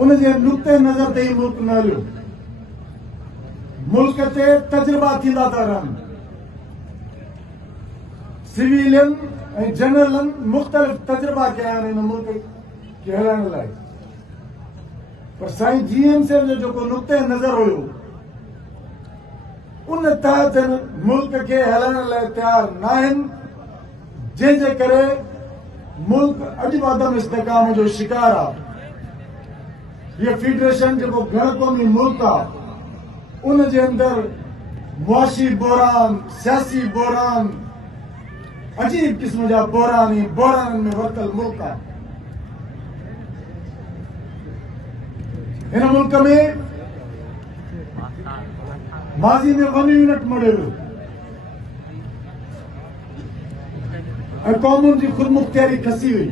उनजे नुक़्ते नज़र ते मुल्क न हलियो। मुल्क ते तजुर्बा थींदा था रहनि। सिविलियन ऐं जनरलन मुख़्तलिफ़ तजुर्बा कया आहिनि हिन मुल्क खे हलाइण लाइ। पर साईं GM जो जेको नुक़्ते नज़र हुयो उन तहत मुल्क खे हलाइण लाइ तयार न आहिनि, जंहिंजे करे मुल्क अॼु अदम इस्तेकाम जो शिकार आहे। ये फेडरेशन जेको घण क़ौमी मुल्क आहे उन जे अंदरि मुआशी बहरान, सियासी बहरान, अजीब क़िस्म जा बहराननि में वरतल मुल्क आहे। हिन मुल्क में माज़ी में 1 यूनिट मड़ियो वियो ऐं क़ौमुनि जी ख़ुदमुख़्तियारी खसी हुई।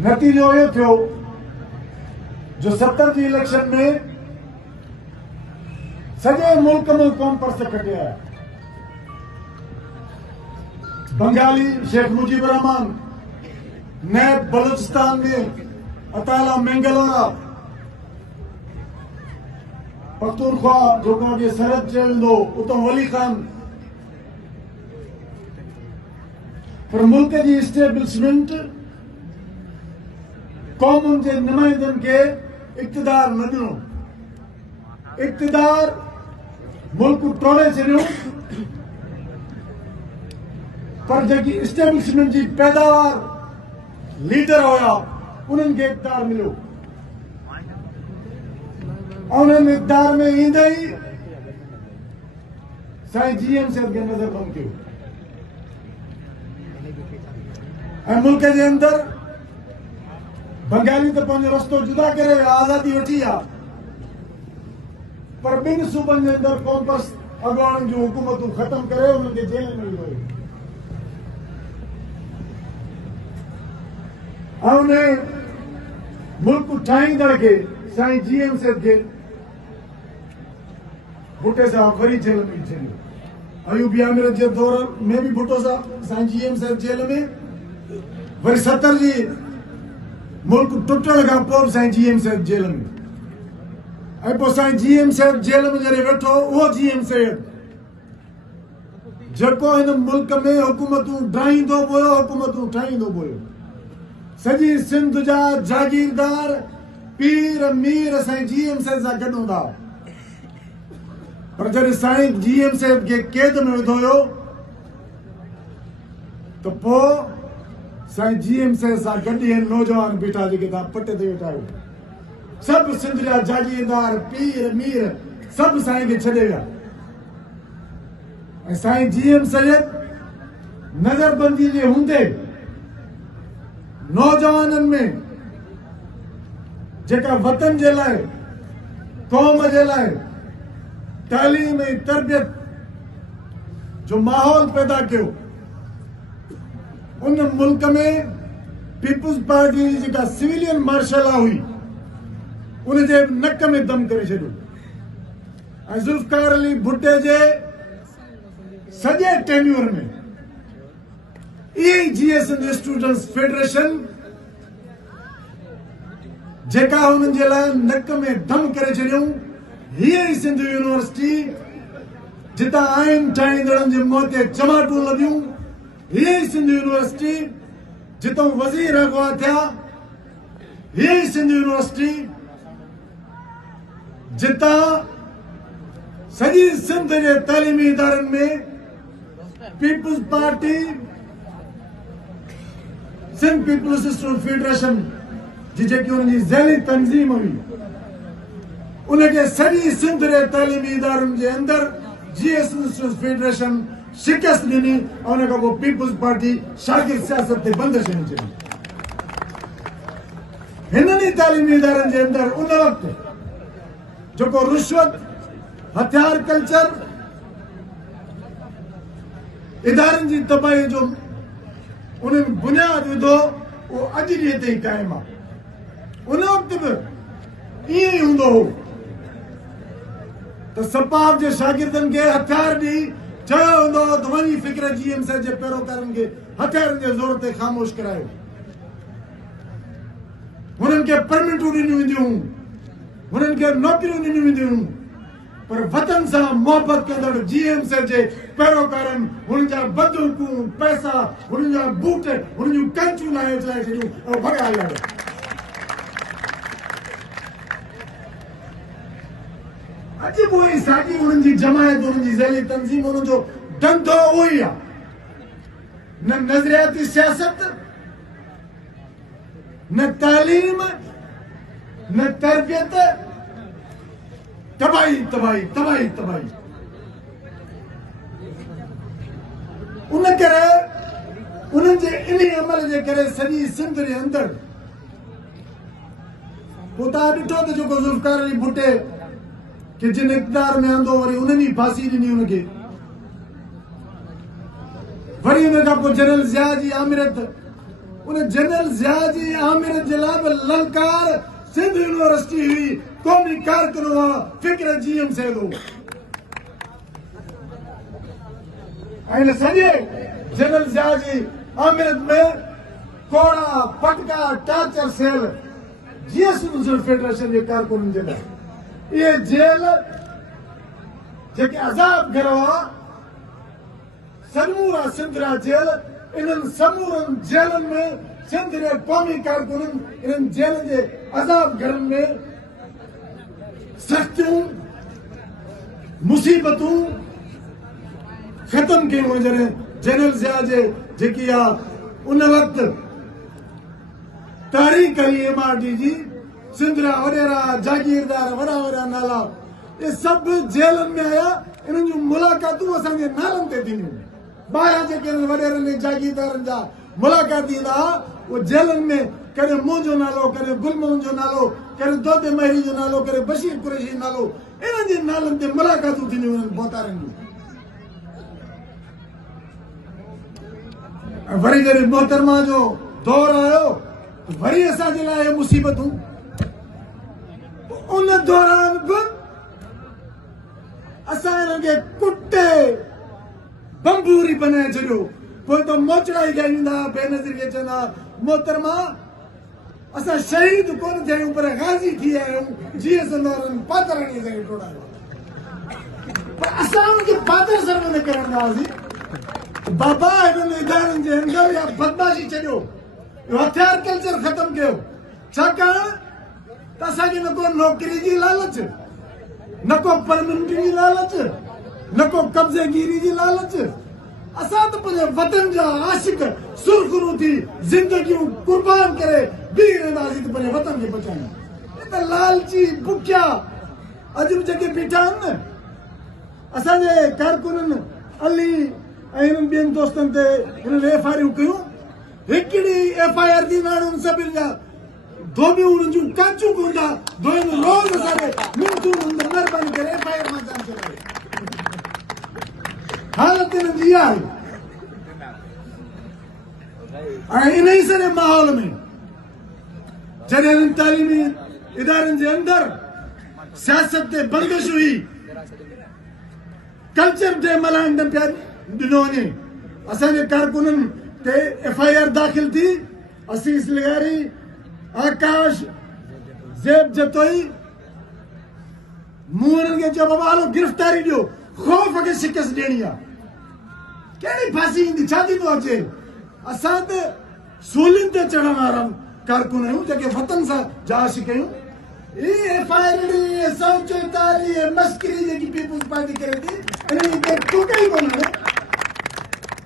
नतीजो इहो थियो जो 70 जी इलेक्शन में सॼे मुल्क में क़ौम परस्त खटिया आया। बंगाली शेख मुजीबुर रहमान, नैब बलूचिस्तान में अताला मैंगलोरा, पख्तूनख्वा जेको अॻे सरहद चयो वेंदो उतां वली खान। पर मुल्क जी इस्टेब्लिशमेंट क़ौमुनि जे नुमाइंदनि खे इक़्तिदार न ॾिनो। इक़्तिदार मुल्क टोड़े छॾियो, पर जेकी इस्टेब्लिशमेंट जी पैदावार लीडर हुया उन्हनि खे इक़्तिदार मिलियो। उन्हनि इक़्तिदार में ईंदे ई साईं GM खे नज़र बंदि कयो ऐं मुल्क जे अंदरि बंगाली त पंहिंजो रस्तो जुदा करे आज़ादी वठी आहे, पर ॿिनि सूबनि जे अंदरि क़ौम परस्त अॻवाननि जूं हुकूमतूं ख़तम करे उन्हनि खे जेल में विधो। ऐं उन मुल्क ठाहींदड़ खे साईं GM खे भुट्टे साहब वरी जेल में छॾियो। अयूबी आमिर जे दौर में भी भुट्टो साहब साईं GM जेल में, वरी 70 जी मुल्क टुटण खां पोइ साईं GM जेल में, ऐं पोइ साईं GM जेल में जॾहिं वेठो उहो GM जेको हिन मुल्क में हुकूमतूं ड्राईंदो पियो, हुकूमतूं ठाहींदो पियो। सॼी सिंध जा जागीरदार पीर मीर साईं GM सां गॾु हूंदा। पर जॾहिं साईं GM खे कैद में विधो हुयो त पोइ साईं GM सां गॾु इहे नौजवान बीठा जेके तव्हां पट ते वेठा आहियो, सभु सिंध जा जागीरदार पीर मीर सभु साईं खे छॾे विया। ऐं साईं GM नज़रबंदी जे हूंदे नौजवाननि में जेका वतन जे लाइ, क़ौम जे लाइ तालीम ऐं तरबियत जो माहौल पैदा कयो, उन मुल्क में पीपुल्स पार्टी जी जेका सिविलियन मार्शल हुई उनजे नक में दम करे छॾियो। ऐं ज़ुल्फ़िकार अली भुट्टे जे सॼे टेन्यूर में इहे GS स्टूडेंट्स फेडरेशन जेका उन्हनि जे लाइ नक में दम करे छॾियूं, हीअ ई सिंध यूनिवर्सिटी जितां आइन ठाहींदड़नि जे मुंहं ते चमाटूं लॻियूं, हीअ ई सिंध यूनिवर्सिटी जितां वज़ीर अगवा थिया, हीअ ई सिंध यूनिवर्सिटी जितां सॼी सिंध जे तालीमी इदारनि में Peoples Party, Sindh Peoples Student Federation जी जेकी उनजी ज़ैली तंज़ीम हुई उनखे सॼी सिंध जे तालीमी इदारनि जे अंदरि GS फेडरेशन शिकस्त ॾिनी ऐं उन खां पोइ पीपुल्स पार्टी शागिर्द सियासत ते बंदिश ॾिनी छॾी। हिननि तालीमी इदारनि जे अंदरि उन वक़्तु जेको रिश्वत हथियार कल्चर इदारनि जी तबाही जो उन्हनि बुनियाद विधो, उहो अॼु ॾींहं ताईं क़ाइमु आहे। उन वक़्तु बि ईअं ई हूंदो हो त सपाफ जे शागिर्दनि खे हथियार ॾेई चयो हूंदो त वञी फ़िक्र GM जे पैरोकारनि खे हथियारनि जे ज़ोर ते ख़ामोश करायो। हुननि खे परमिटूं ॾिनियूं वेंदियूं, हुननि खे नौकरियूं ॾिनियूं वेंदियूं, पर वतन सां मोहबत कंदड़ GMC जे पैरोकारनि हुननि जा बंदूकूं, पैसा, हुननि जा बूट, हुननि जूं कंचूं लाहे चलाए छॾियूं ऐं भॻाए लाहिया। अॼु बि उहे साॻी हुननि जी जमायत, हुननि जी ज़ैली तंज़ीम, हुननि जो धंधो उहो ई आहे। न नज़रियाती सियासत, न तालीम, न तरबियत, तबाही तबाही तबाही तबाही। उन करे उन्हनि जे इन अमल जे करे सॼी सिंध जे अंदरि पोइ तव्हां ॾिठो त जेको ज़ुल्फ़िकार अली भुट्टे कि जिन इक़्तिदार में आंदो वरी उन्हनि ई फांसी ॾिनी हुनखे। वरी हुन खां पोइ जनरल ज़िया जी आमिरत, उन जनरल ज़िया जी आमिरत जे लाइ बि ललकार सिंध यूनिवर्सिटी हुई, क़ौमी कारकुन हुआ, फ़िक्र GMC हो। ऐं सॼे जनरल ज़िया जी आमिरत में कोड़ा पटका टार्चर सेल GS मुस्लिम फेडरेशन जे कारकुननि जे लाइ। ये जेल जेके अज़ाब घर हुआ, समूरा सिंधरा जेल, इन्हनि समूरनि जेलनि में सिंध जे क़ौमी कारकुननि इन्हनि जेलनि जे अज़ाब घरनि में सख़्तियूं मुसीबतूं ख़तम कयूं। जॾहिं जनरल ज़िया जे जेकी आहे उन वक़्तु तारीख़ कई MRD जी, सिंधरा वॾेरा जागीरदार वॾा वॾा नाला ये सभु जेलनि में आया। इन्हनि जूं मुलाक़ातूं असांजे नालनि ते थींदियूं। ॿाहिरां जेके वॾेरनि जागीरदारनि जा मुलाक़ात ईंदा, उहे जेलनि में कॾहिं मुंहिंजो नालो, कॾहिं गुलमोहन जो नालो, कॾहिं दोदे महरी जो नालो, कॾहिं बशीर कुरैशी जो नालो, इन्हनि जे नालनि ते मुलाक़ातूं थींदियूं हुननि बोतारनि जूं। वरी जॾहिं मोहतरमा जो दौर आयो, वरी असांजे लाइ मुसीबतूं। उन दौरान बि असां हिननि खे कुटे बंबूरी बनाए छॾियो। पोइ त मोचड़ा ई ॻाईंदा, बेनज़ीर खे चवंदा, मोहतरमा असां शहीद कोन थिया आहियूं पर गाज़ी थी आया आहियूं। GS वारनि पातराणीअ सां टोड़ायो, पर असां उनखे पातर सर्व न करण ॾियासीं। बाबा हिननि इदारनि जे अंदरि या बदमाशी छॾियो, हथियार कल्चर ख़तम कयो। छाकाणि त असांखे न को नौकिरी जी लालच, न को परमनेंटी जी लालच, न को कब्ज़ेगिरी जी लालच। असां त पंहिंजे वतन जा आशिक सुरखरू थी ज़िंदगियूं कुर्बान करे बीह रहंदासीं त पंहिंजे वतन खे बचायूं। त लालची बुखिया अॼु बि जेके बीठा आहिनि न, असांजे कारकुननि अली ऐं हिननि ॿियनि दोस्तनि ते हिननि FIR कयूं। हिकिड़ी FIR थी माण्हुनि सभिनि जा धोबियूं हुननि जूं कांचूं कोन्हा धोइनि रोज़ असांखे मिंटूं महिरबानी करे FIR मां जान चलाए। हालत हिननि जी इहा आहे। ऐं इन ई सॼे माहौल में जॾहिं हिननि तालीमी इदारनि जे अंदरि सियासत ते बंदिश हुई, कल्चर डे मल्हाइण पिया ॾिनो वञे, असांजे कारकुननि ते FIR दाख़िल थी। असीस लिगारी, आकाश, ज़ेब जतोई, मूं हिननि खे चयो बाबा हलो गिरफ़्तारी ॾियो, ख़ौफ़ खे शिकस्त ॾियणी आहे। कहिड़ी फांसी ईंदी, छा थींदो अचे? असां त सूलियुनि ते चढ़ण वारा कारकुन आहियूं जेके वतन सां जा आशिक़ आहियूं। FIR 144 मस्करी जेकी पीपुल्स पार्टी करे थी, हिननि खे टुके ई कोन आहे।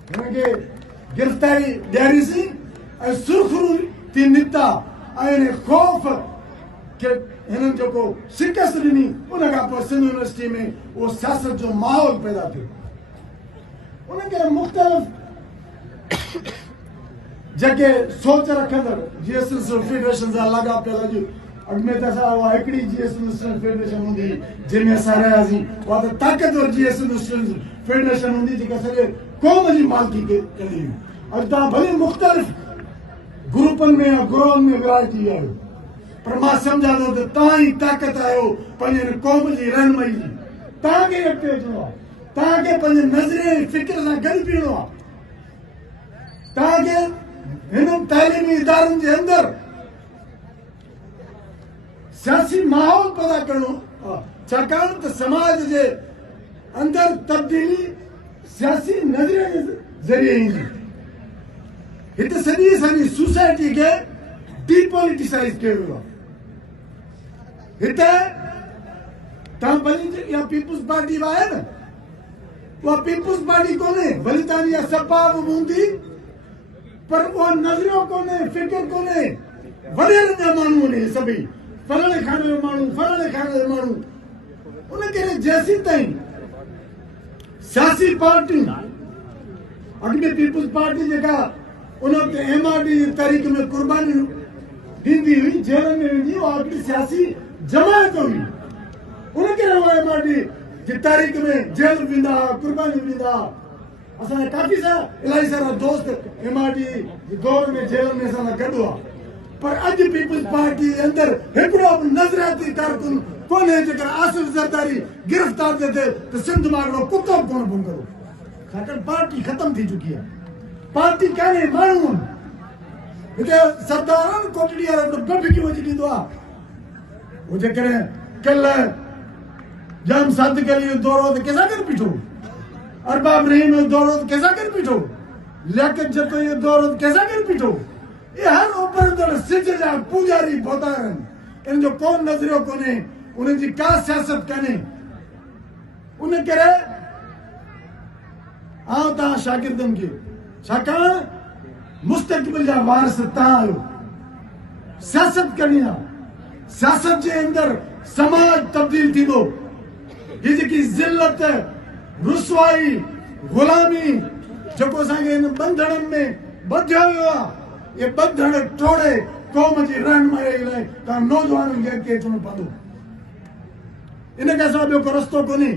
हिनखे गिरफ़्तारी ॾियारीसीं ऐं सुरखरू थी निकिता ऐं ख़ौफ़ खे हिननि जेको शिकस्त ॾिनी, उन खां पोइ सिंध यूनिवर्सिटी में उहो सियासत जो माहौल पैदा थियो। उनखे मुख़्तलिफ़ जेके सोच रखंदड़ GS फेडरेशन सां लाॻापियल, अॼु अॻिमें त असां उहा हिकिड़ी GS फेडरेशन हूंदी जंहिंमें असां रहियासीं, उहा त ताक़तवर GS फेडरेशन हूंदी जेका सॼे क़ौम जी मालिकी कंदी हुई। अॼु तव्हां भली मुख़्तलिफ़ ग्रुपनि में या ग्रोहनि में विराइजी आहियो, पर मां सम्झां थो त तव्हां ई ताक़त आहियो पंहिंजे क़ौम जी रहनुमाई जी। तव्हांखे अॻिते अचिणो आहे, तव्हांखे पंहिंजे नज़रिए फ़िक्र सां गॾु बीहणो आहे। तव्हांखे हिन तालीमी इदारनि जे अंदरि सियासी माहौल पैदा करणो छाकाणि त समाज जे अंदर तब्दीली सियासी नज़रिये जे ज़रिए ईंदी हिते सॼी असांजी सोसाइटी खे डीपॉलिटिसाइज कयो वियो आहे हिते तव्हां भली इहा पीपुल्स पार्टी आहे न उहा पीपुल्स पार्टी कोन्हे भली तव्हांजी इहा सपा बि हूंदी पर उहा नज़रियो कोन्हे फिक्र कोन्हे वॾेरनि जा माण्हू आहिनि सभई फलाणे खाने जो माण्हू फलाणे खाने जो माण्हू उन करे जेसीं ताईं सियासी पार्टियूं अॻिते पीपुल्स पार्टी जेका उन वक़्तु MRD जी तारीख़ में क़ुर्बानी ॾींदी हुई जेल में वेंदी उहा हिकिड़ी सियासी जमायत हुई उन करे उहा MRD जी तारीख़ में जेल वेंदा क़ुर्बानी ॾींदा असांजा काफ़ी सारा इलाही सारा दोस्त MRD जे दौर में जेल में असां सां गॾु हुआ पर अॼु पीपुल्स पार्टी जे अंदरि हिकिड़ो बि नज़रियाती कारकुन कोन्हे जेकर आसिफ ज़रदारी गिरफ़्तार थिए त सिंध मां हिकिड़ो कुतो बि कोन भुंगरो छाकाणि पार्टी ख़तम थी चुकी आहे पार्टी कान्हे माण्हू हिते सरदार आहे न कोटड़ी वारो बबिक्यू विझी ॾींदो आहे उहो जेकॾहिं कल्ह जाम सादिक अली जो दौरो त कंहिंसां गॾु बीठो अरबाब रहीम जो दौरो त कंहिंसां गॾु बीठो लियाकत जतो जो दौरो त कंहिंसां गॾु बीठो ये हर उभरंदड़ सिज जा पूजारी बोता आहिनि इन जो को नज़रियो कोन्हे उन जी का सियासत कान्हे उन करे आउं तव्हां शागिर्दनि खे छाकाणि मुस्तक़बिल जा वारिस तव्हां आहियो सियासत करणी आहे सियासत जे अंदरि समाज तब्दील थींदो हीअ जेकी ज़िल्लत रुसवाई ग़ुलामी जेको असांखे हिन बंधननि में ॿधियो वियो आहे ये बंधन टोड़े क़ौम जी रहनुमाई लाइ तव्हां नौजवाननि खे अॻिते अचणो पवंदो इन खां सवाइ ॿियो को रस्तो कोन्हे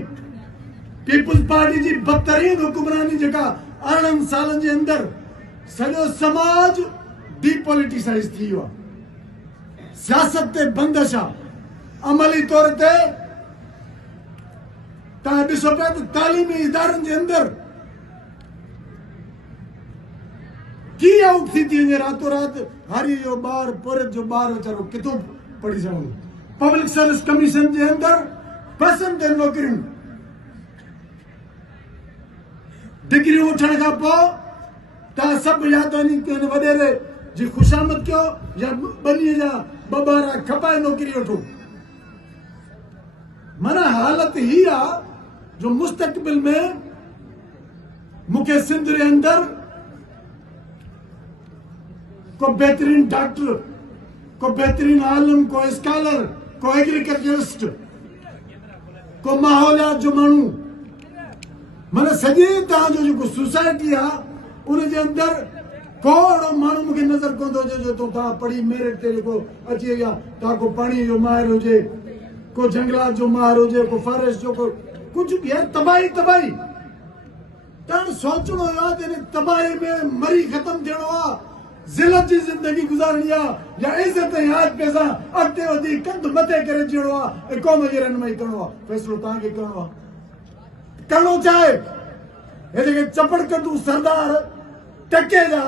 पीपुल्स पार्टी जी बदतरीन हुकुमरानी जेका 18 सालनि जे अंदरि सॼो समाज डीपॉलिटिसाइज थी वियो आहे सियासत ते बंदिश आहे अमली तौर ते तव्हां ॾिसो पिया त तालीमी इदारनि जे अंदरि की आउट थी वञे रातो रात हारी जो ॿार पुरत जो ॿार वीचारो किथां पढ़ी सघंदो पब्लिक सर्विस कमीशन जे अंदरि पैसनि ते नौकरियूं डिग्रियूं वठण खां पोइ तव्हां सभु या त वञी वॾेरे जी ख़ुशामद कयो या ॿनीअ जा ॿ ॿार खपाए नौकिरी वठो माना हालत ही आहे जो मुस्तक़बिल में मूंखे सिंध जे अंदरि को बेहतरीन डॉक्टर को बेहतरीन आलम को स्कॉलर को एग्रीकल्चरिस्ट को माहौलियात जो माण्हू माना सॼी तव्हांजो जेको सोसाइटी आहे उनजे अंदरि को अहिड़ो माण्हू मूंखे नज़र कोन थो अचे जो तव्हां पढ़ी मेरिट ते जेको अची वई आहे तव्हां को पाणीअ जो माहिर हुजे को जंगलात जो माहिर हुजे को फॉरेस्ट जो को कुझु बि आहे तबाही तबाही तव्हां सोचणो आहे त हिन तबाही में मरी ख़तम थियणो आहे ज़िलत जी ज़िंदगी गुज़ारणी आहे या इज़त ऐं यादि पैसा अॻिते वधी कंध मथे करे जीअणो आहे ऐं क़ौम जी रहनुमाई करणो आहे फ़ैसिलो तव्हांखे करणो आहे करणो चाहे हे जेके चपड़ कटू सरदार टके जा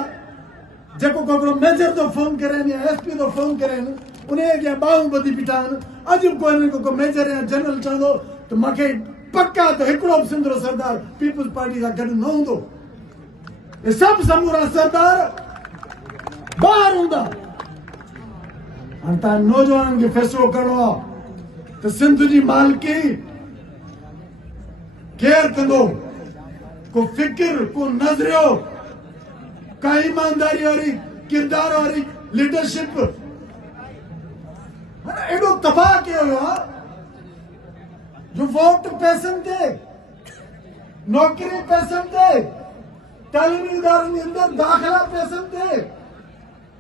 जेको हिकिड़ो मेजर थो फोन कराइनि या SP थो फोन कराइनि उन खे ॿाहूं ॿधी बीठा आहिनि अॼु बि को मेजर या जनरल चवंदो त मूंखे पक्का त हिकिड़ो बि सिंधु सरदार पीपुल्स पार्टी सां गॾु न हूंदो हे सभु समूरा सरदार ॿाहिरि हूंदा हाणे तव्हां नौजवाननि खे फ़ैसिलो करणो आहे त सिंध जी मालिकी केरु कंदो को फिक्र को नज़रियो का ईमानदारी वारी किरदार वारी लीडरशिप एॾो तबाह कयो वियो आहे जो वोट पैसनि ते नौकरी पैसनि ते तालीमी इदारनि जे अंदरि दाख़िला पैसनि ते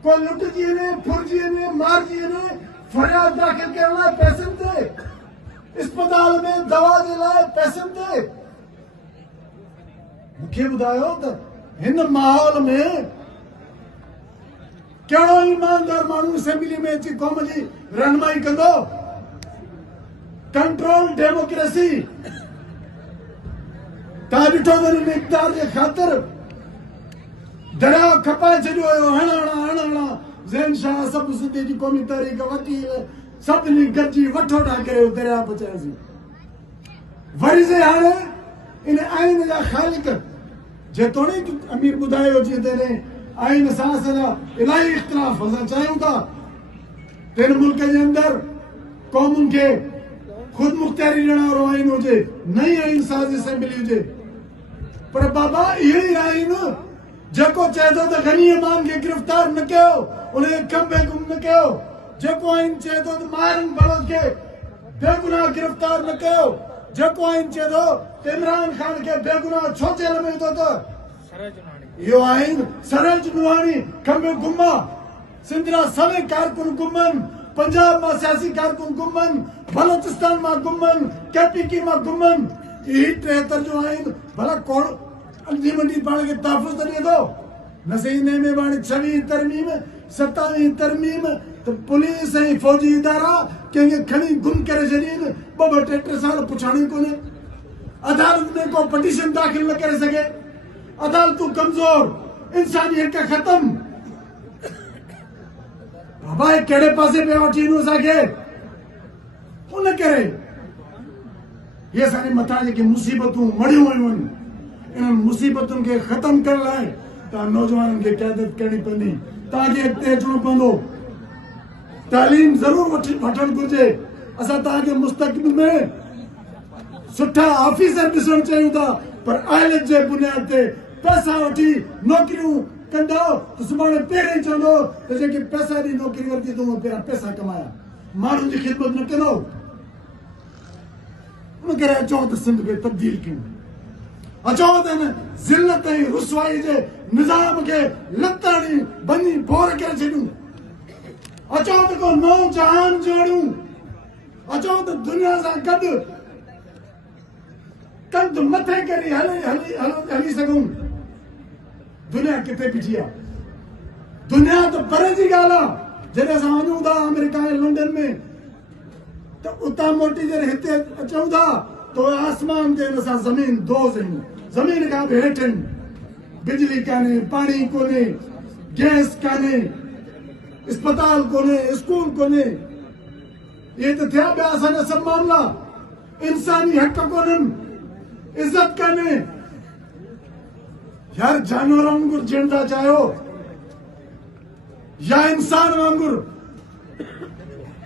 को लुटिजी वञे फुरिजी वञे मारिजी वञे फरियाद दाख़िल करण लाइ पैसनि ते अस्पताल में दवा जे लाइ पैसनि ते मूंखे ॿुधायो त हिन माहौल में कहिड़ो ईमानदार माण्हू असेंबली में अची क़ौम जी रहनुमाई कंदो कंट्रोल डेमोक्रेसी तव्हां ॾिठो त हिन इक़्तिदार जे ख़ातिर दरिया खपाए छॾियो हुयो हणा ज़ैन शाह सभु सिंधी जी क़ौमी तहरीक वकील सभिनी गॾिजी वठो था करे दरिया पहुचाईसीं वरी से हाणे इन आइन जा ख़ालिक जेतोणीक अमीर ॿुधायो जीअं त आइन सां असांजा इलाही इख़्तिलाफ़ असां चाहियूं था त हिन मुल्क जे अंदरि क़ौमुनि खे ख़ुदि मुख़्तियारी ॾियण वारो आइन हुजे नई आइन साज़ असेंबली हुजे पर बाबा इहो ई आइन जेको चए थो त गनी इमाम खे गिरफ़्तार न कयो उनखे कम बेगुम न कयो जेको आइन चए थो त मारन बलोच खे बेगुनाह गिरफ़्तार न कयो जेको आइन चए थो त इमरान खान खे बेगुनाह छो जेल में विधो त इहो आइन सरोज नुहाणी कम गुमा सिंधरा सभई कारकुन गुमन पंजाब मां सियासी कारकुन गुमन बलोचिस्तान मां गुमन केपीकी मां गुमन यही 73 जो आइन भला कौन अंधी मंडी पाण के तहफ़ुज़ तो ॾिए थो न सही में वाणी 26 तरमीम 27 तरमीम तो पुलिस ऐं फौजी इदारा कंहिंखे खणी गुम करे छॾीनि 2-2 साल पुछाणी कोन्हे अदालत में को पिटीशन दाख़िल न करे सघे अदालतूं कमज़ोर इंसानियत ख़त्म बाबा कहिड़े पासे पिया वठी वञूं असांखे उन करे ये असांजे मथां जेके मुसीबतूं मड़ियूं आयूं आहिनि इन्हनि मुसीबतुनि खे ख़त्म करण लाइ तव्हां नौजवाननि खे क़यादत करणी पवंदी तव्हांखे अॻिते अचिणो पवंदो तालीम ज़रूर वठणु घुरिजे असां तव्हांखे मुस्तक़बिल में सुठा ऑफिसर ॾिसणु चाहियूं था पर आइलत जे बुनियाद ते पैसा वठी नौकरियूं कंदो त सुभाणे पहिरें चवंदो त जेके पैसा ॾी नौकरी वरिती तूं पहिरियां पैसा कमाया माण्हुनि जी ख़िदमत न कंदो उन करे अचो त सिंध खे तब्दील कयूं अचो त हिन ज़िल्लत ऐं रुसवाई जे निज़ाम खे लताड़ी बनी बोर करे छॾियूं अचो त को नओं जहान जोड़ियूं अचो त दुनिया सां गॾु कंध मथे करे हली सघूं दुनिया किथे बीठी आहे दुनिया त परे जी ॻाल्हि आहे जॾहिं असां वञूं था अमेरिका ऐं लंडन में त उतां मोटी जॾहिं हिते अचूं था तो आसमान जे असां ज़मीन दोज़ आहियूं ज़मीन खां बि हेठि आहियूं बिजली कान्हे पाणी कोन्हे गैस कान्हे अस्पताल कोन्हे स्कूल कोन्हे इहे त थिया ॿिया असांजा सभु मामला इंसानी हक़ कोन्हनि इज़त कान्हे यार जानवर वांगुरु जीअण था चाहियो या इंसान वांगुरु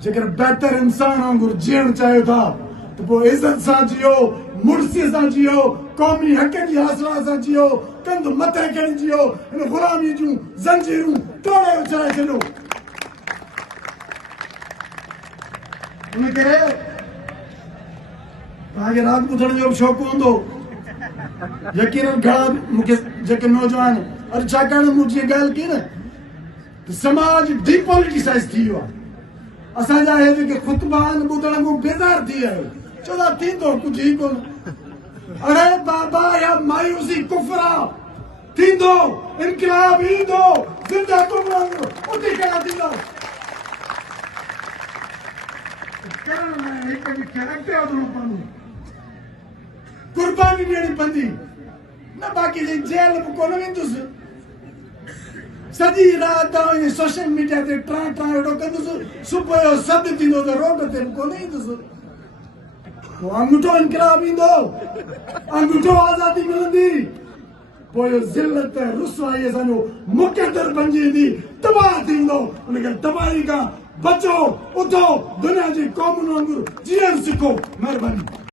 जेकर बहितर इंसान वांगुरु जीअण चाहियो था तो पोइ इज़त सां जियो मुड़सीअ सां जियो क़ौमी हक़नि जी हासिला सां जियो कंध मथे खणी जियो हिन ग़ुलामी जूं ज़ंजीरूं तोड़े उछाए छॾियो उन करे तव्हांखे राति ॿुधण जो बि शौक़ु हूंदो यकीनन घणा मूंखे जेके नौजवान अॼु छाकाणि मूं जीअं ॻाल्हि कई न त समाज डीपॉलिटिसाइज़ थी वियो आहे असांजा हे जेके ख़ुतबा आहिनि ॿुधण खां बेज़ार थी विया आहियो चवंदा थींदो कुझु ई कोन अरे बाबा या मायूसी कुफर आहे थींदो इनकलाब ईंदो ज़िंदा उते कहिड़ा थींदा करण लाइ हिक खे अॻिते वधणो पवंदो कुर्बानी ॾियणी पवंदी न बाक़ी जेल बि कोन वेंदुसि सॼी राति सोशल मीडिया ते ट्रा हेॾो कंदुसि सुबुह जो सॾु थींदो त रोड ते बि कोन ईंदुसि पोइ अंगूठो इनकलाब ईंदो अंगूठो आज़ादी मिलंदी पोइ ज़िल्लत रुसवाई असांजो मुक़दर बणिजी वेंदी तबाह थींदो उनखे तबाही खां बचो उथो दुनिया जी क़ौमुनि वांगुरु जीअण सिखो महिरबानी